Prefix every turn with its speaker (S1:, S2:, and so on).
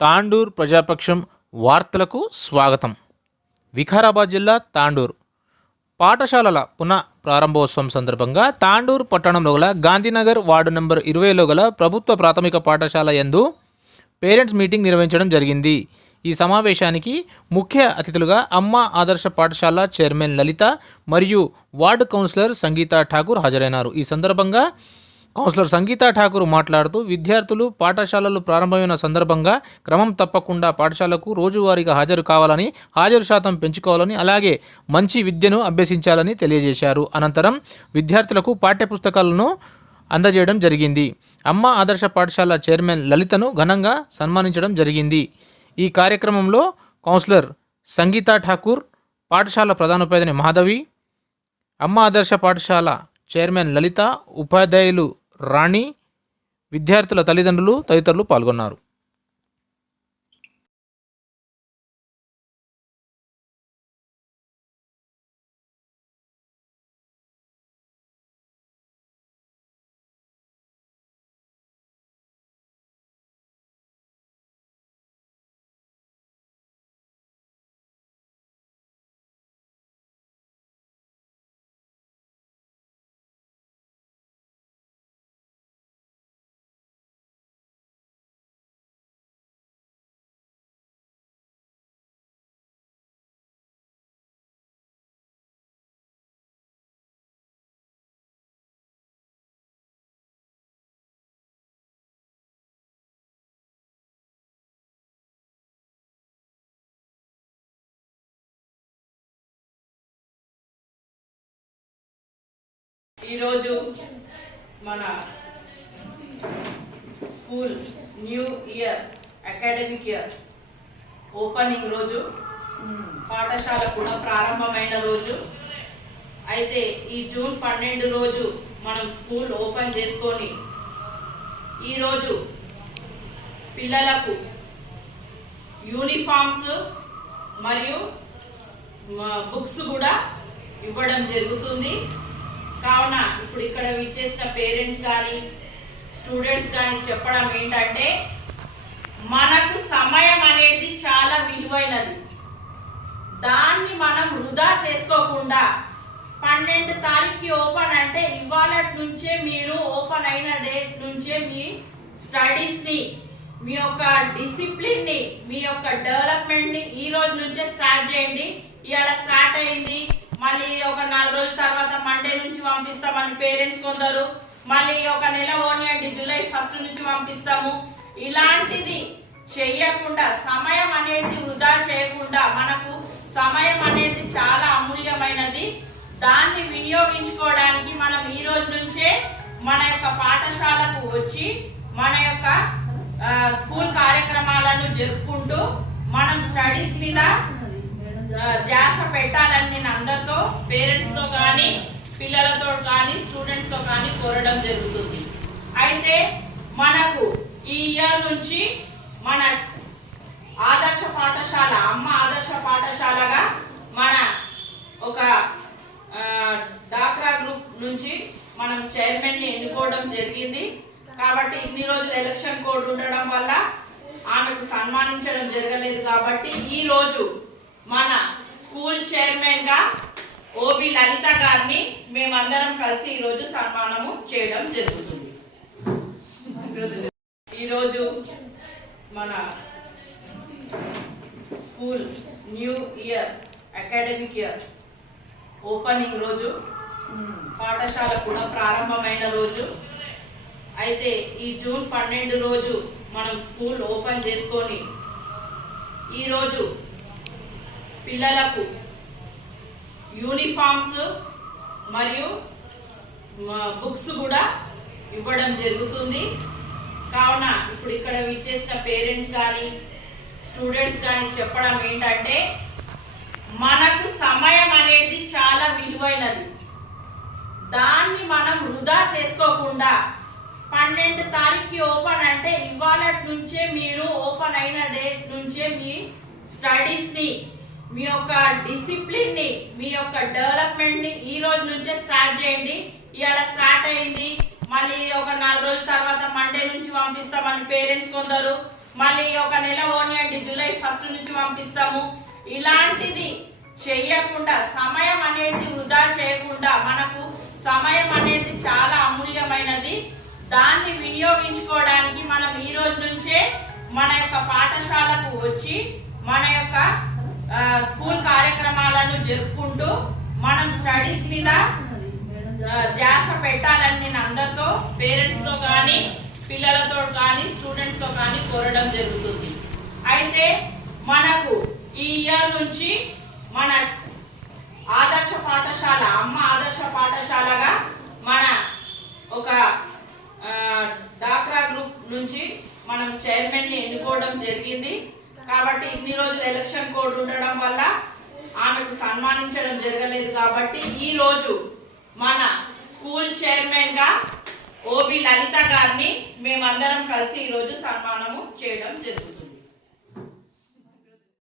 S1: తాండూర్ ప్రజాపక్షం వార్తలకు స్వాగతం. వికారాబాద్ జిల్లా తాండూర్. పాఠశాలల పునః ప్రారంభోత్సవం సందర్భంగా తాండూర్ పట్టణంలో గల గాంధీనగర్ వార్డు నెంబర్ ఇరవైలో గల ప్రభుత్వ ప్రాథమిక పాఠశాల యందు పేరెంట్స్ మీటింగ్ నిర్వహించడం జరిగింది. ఈ సమావేశానికి ముఖ్య అతిథులుగా అమ్మ ఆదర్శ పాఠశాల చైర్మన్ లలిత మరియు వార్డు కౌన్సిలర్ సంగీత ఠాకూర్ హాజరైనారు. ఈ సందర్భంగా కౌన్సిలర్ సంగీత ఠాకూర్ మాట్లాడుతూ విద్యార్థులు పాఠశాలలు ప్రారంభమైన సందర్భంగా క్రమం తప్పకుండా పాఠశాలకు రోజువారీగా హాజరు కావాలని హాజరు శాతం పెంచుకోవాలని అలాగే మంచి విద్యను అభ్యసించాలని తెలియజేశారు. అనంతరం విద్యార్థులకు పాఠ్యపుస్తకాలను అందజేయడం జరిగింది. అమ్మ ఆదర్శ పాఠశాల చైర్మన్ లలితను ఘనంగా సన్మానించడం జరిగింది. ఈ కార్యక్రమంలో కౌన్సిలర్ సంగీత ఠాకూర్ పాఠశాల ప్రధానోపాధ్యాయుని మాధవి అమ్మ ఆదర్శ పాఠశాల చైర్మన్ లలిత ఉపాధ్యాయులు రాణి విద్యార్థుల తల్లిదండ్రులు తదితరులు పాల్గొన్నారు.
S2: ఈరోజు మన school new year academic year opening రోజు. పాఠశాల కూడా ప్రారంభమైన రోజు. అయితే ఈ జూన్ పన్నెండు రోజు మనం స్కూల్ ఓపెన్ చేసుకొని ఈరోజు పిల్లలకు యూనిఫామ్స్ మరియు బుక్స్ కూడా ఇవ్వడం జరుగుతుంది. కావున ఇప్పుడు ఇక్కడ విచ్చేసిన పేరెంట్స్ కానీ స్టూడెంట్స్ కానీ చెప్పడం ఏంటంటే మనకు సమయం అనేది చాలా విలువైనది. దాన్ని మనం వృధా చేసుకోకుండా పన్నెండు తారీఖుకి ఓపెన్ అంటే ఇవాళ నుంచే మీరు ఓపెన్ అయిన డేట్ నుంచే మీ స్టడీస్ని మీ యొక్క డిసిప్లిన్ని మీ యొక్క డెవలప్మెంట్ని ఈ రోజు నుంచే స్టార్ట్ చేయండి. ఇవాళ స్టార్ట్ అయింది. మళ్ళీ ఒక నాలుగు రోజుల తర్వాత మండే నుంచి పంపిస్తామని పేరెంట్స్ కొందరు. మళ్ళీ ఒక నెల ఓనియండి జూలై ఫస్ట్ నుంచి పంపిస్తాము. ఇలాంటిది చెయ్యకుండా సమయం అనేది వృధా చేయకుండా మనకు సమయం అనేది చాలా అమూల్యమైనది. దాన్ని వినియోగించుకోవడానికి మనం ఈ రోజు నుంచే మన యొక్క పాఠశాలకు వచ్చి మన యొక్క స్కూల్ కార్యక్రమాలను జరుపుకుంటూ మనం స్టడీస్ మీద ధ్యాస పెట్టాలని నేను అందరితో పేరెంట్స్తో కానీ పిల్లలతో కానీ స్టూడెంట్స్తో కానీ కోరడం జరుగుతుంది. అయితే మనకు ఈ ఇయర్ నుంచి మన ఆదర్శ పాఠశాల అమ్మ ఆదర్శ పాఠశాలగా మన ఒక డాక్రా గ్రూప్ నుంచి మనం చైర్మన్ని ఎన్నుకోవడం జరిగింది. కాబట్టి ఇన్ని రోజులు ఎలక్షన్ కోడ్ ఉండడం వల్ల ఆమెకు సన్మానించడం జరగలేదు కాబట్టి ఈ రోజు మన స్కూల్ చైర్మన్గా ఓబి లలిత గారిని మేమందరం కలిసి ఈ రోజు సన్మానము చేయడం జరుగుతుంది. ఈరోజు మన school new year academic year opening రోజు పాఠశాల కూడా ప్రారంభమైన రోజు. అయితే ఈ జూన్ పన్నెండు రోజు మనం స్కూల్ ఓపెన్ చేసుకొని ఈరోజు పిల్లలకు యూనిఫామ్స్ మరియు బుక్స్ కూడా ఇవ్వడం జరుగుతుంది. కావున ఇప్పుడు ఇక్కడ విచ్చేసిన పేరెంట్స్ కానీ స్టూడెంట్స్ కానీ చెప్పడం ఏంటంటే మనకు సమయం అనేది చాలా విలువైనది. దాన్ని మనం వృధా చేసుకోకుండా పన్నెండు తారీఖుకి ఓపెన్ అంటే ఇవాళ నుంచే మీరు ఓపెన్ అయిన డేట్ నుంచే మీ స్టడీస్ని మీ యొక్క డిసిప్లిన్ని మీ యొక్క డెవలప్మెంట్ని ఈ రోజు నుంచే స్టార్ట్ చేయండి. ఇవాళ స్టార్ట్ అయింది. మళ్ళీ ఒక నాలుగు రోజుల తర్వాత మండే నుంచి పంపిస్తామని పేరెంట్స్ కొందరు. మళ్ళీ ఒక నెల ఓనియండి జూలై ఫస్ట్ నుంచి పంపిస్తాము. ఇలాంటిది చెయ్యకుండా సమయం అనేది వృధా చేయకుండా మనకు సమయం అనేది చాలా అమూల్యమైనది. దాన్ని వినియోగించుకోవడానికి మనం ఈ రోజు నుంచే మన యొక్క పాఠశాలకు వచ్చి మన యొక్క స్కూల్ కార్యక్రమాలను జరుపుకుంటూ మనం స్టడీస్ మీద ధ్యాస పెట్టాలని నేను అందరితో పేరెంట్స్తో కానీ పిల్లలతో కానీ స్టూడెంట్స్తో కానీ కోరడం జరుగుతుంది. అయితే మనకు ఈ ఇయర్ నుంచి మన ఆదర్శ పాఠశాల అమ్మ ఆదర్శ పాఠశాల మన ఒక ఆ, డాక్రా గ్రూప్ నుంచి మనం చైర్మన్ని ఎన్నుకోవడం జరిగింది కాబట్టి ఇన్ని రోజులు ఎలక్షన్ కోడ్ ఉండడం వల్ల ఆమెకు సన్మానించడం జరగలేదు కాబట్టి ఈ రోజు మన స్కూల్ చైర్మన్గా ఓబి లలిత గారిని మేమందరం కలిసి ఈ రోజు సన్మానము చేయడం జరుగుతుంది.